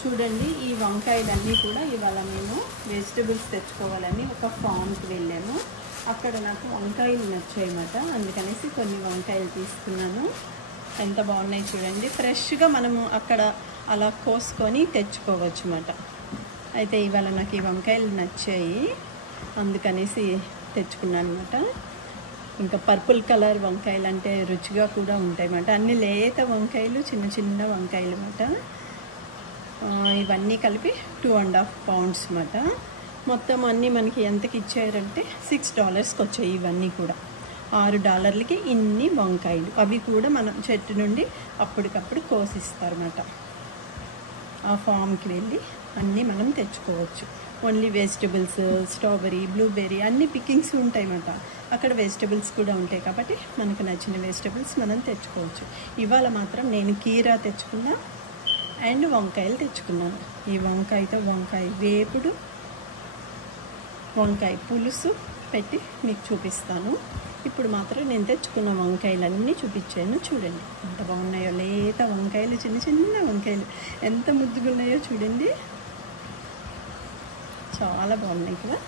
చూడండి, ఈ వంకాయలన్నీ కూడా ఇవాళ మేము వెజిటబుల్స్ తెచ్చుకోవాలని ఒక ఫామ్కి వెళ్ళాము. అక్కడ నాకు వంకాయలు నచ్చాయన్నమాట. అందుకనేసి కొన్ని వంకాయలు తీసుకున్నాను. ఎంత బాగున్నాయి చూడండి. ఫ్రెష్గా మనము అక్కడ అలా కోసుకొని తెచ్చుకోవచ్చు అన్నమాట. అయితే ఇవాళ నాకు ఈ వంకాయలు నచ్చాయి, అందుకనేసి తెచ్చుకున్నాను అనమాట. ఇంకా పర్పుల్ కలర్ వంకాయలు అంటే రుచిగా కూడా ఉంటాయి అన్నమాట. అన్ని లేత వంకాయలు, చిన్న చిన్న వంకాయలు అన్నమాట. ఇవన్నీ కలిపి 2.5 pounds అన్నమాట. మొత్తం అన్నీ మనకి ఎంతకి ఇచ్చారంటే $6కి వచ్చాయి. ఇవన్నీ కూడా $6కి ఇన్ని వంకాయలు. అవి కూడా మనం చెట్టు నుండి అప్పటికప్పుడు కోసిస్తారన్నమాట. ఆ ఫామ్కి వెళ్ళి అన్నీ మనం తెచ్చుకోవచ్చు. ఓన్లీ వెజిటబుల్స్, స్ట్రాబెర్రీ, బ్లూబెర్రీ అన్ని పికింగ్స్ ఉంటాయి అన్నమాట. అక్కడ వెజిటబుల్స్ కూడా ఉంటాయి కాబట్టి మనకు నచ్చిన వెజిటబుల్స్ మనం తెచ్చుకోవచ్చు. ఇవాళ మాత్రం నేను కీరా తెచ్చుకున్నా అండ్ వంకాయలు తెచ్చుకున్నాను. ఈ వంకాయతో వంకాయ వేపుడు, వంకాయ పులుసు పెట్టి మీకు చూపిస్తాను. ఇప్పుడు మాత్రం నేను తెచ్చుకున్న వంకాయలన్నీ చూపించాను. చూడండి ఎంత బాగున్నాయో. లేత వంకాయలు, చిన్న చిన్న వంకాయలు ఎంత ముద్దుగా ఉన్నాయో చూడండి. చాలా బాగున్నాయి కదా.